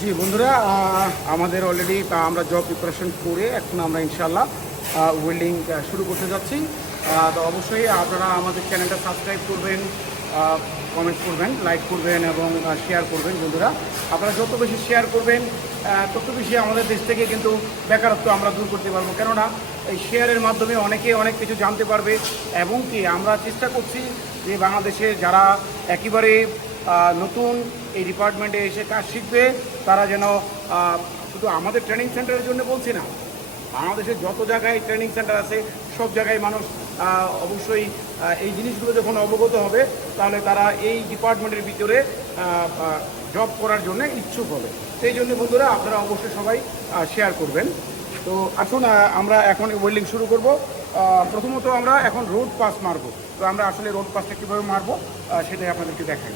জি, বন্ধুরা আমাদের অলরেডি আমরা জব প্রিপারেশন করে এখন আমরা ইনশাল্লাহ ওয়েল্ডিং শুরু করতে যাচ্ছি। তো অবশ্যই আপনারা আমাদের চ্যানেলটা সাবস্ক্রাইব করবেন কমেন্ট করবেন লাইক করবেন এবং শেয়ার করবেন, বন্ধুরা। আপনারা যত বেশি শেয়ার করবেন তত বেশি আমাদের দেশ থেকে কিন্তু বেকারত্ব আমরা দূর করতে পারব। কেননা, এই শেয়ারের মাধ্যমে অনেকে অনেক কিছু জানতে পারবে এবং কি আমরা চেষ্টা করছি যে বাংলাদেশে যারা একেবারে নতুন এই ডিপার্টমেন্টে এসে কাজ শিখবে, তারা যেন শুধু আমাদের ট্রেনিং সেন্টারের জন্য বলছি না, বাংলাদেশের যত জায়গায় ট্রেনিং সেন্টার আছে, সব জায়গায় মানুষ অবশ্যই এই জিনিসগুলো যখন অবগত হবে, তাহলে তারা এই ডিপার্টমেন্টের ভিতরে জব করার জন্য ইচ্ছুক হবে। সেই জন্য বন্ধুরা, আপনারা অবশ্যই সবাই শেয়ার করবেন। তো আসুন আমরা এখন ওয়েল্ডিং শুরু করব। প্রথমত আমরা এখন রোড পাস মারবো। তো আমরা আসলে রোড পাসটা কীভাবে মারবো? সেটাই আপনাদেরকে দেখাই।